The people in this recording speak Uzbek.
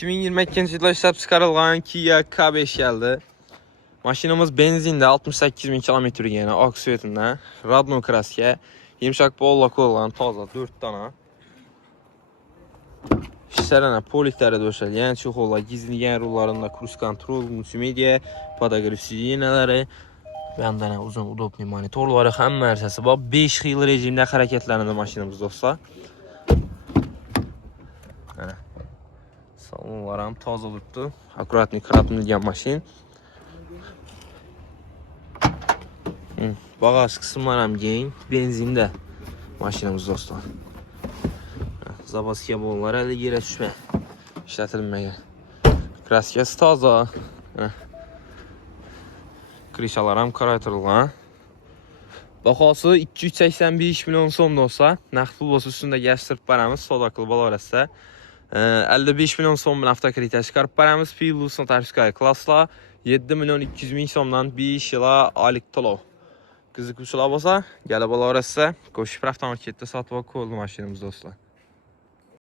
2022 yılda ishlab chiqarilgan Kia K5 geldi. Maşinamız benzinde 68 bin kilometre yeni aksiyetinden. Radno kraska. Yumuşak bolla koyulan toza 4 tane. İşlerine poliklere döşelgen, çuholla gizligen rullarında cruise control, multimedya, podogrev sideneleri, benden uzun udobniy monitorları, hamma narsasi bor. 5 yil rejimde hareketlanadi maşinamız dostlar. Mana salonlar ham toza turibdi. Akkuratniy qaratilgan mashin. Bagaj qismlari ham keng, benzinda mashinamiz dostlar. Zapaska bollar hali yere tushmay ishlatilmagan. Kraskasi toza. Krishalar ham qaraytirilgan. Bahosi 285 million so'm dostlar. Naqd pul bo'lsa ustida yashirib beramiz, savdo qilib olasizlar. 55 million so'm bilan avtokrita chiqarib beramiz. Plus notarskaya klasslar 7 million 200 ming so'mdan 5 yil oylik to'lov. Qiziquvchilar bo'lsa, kelib olasizlar. Qo'shib avtomarketda sotib olib qo'yildi mashinamiz dostlar.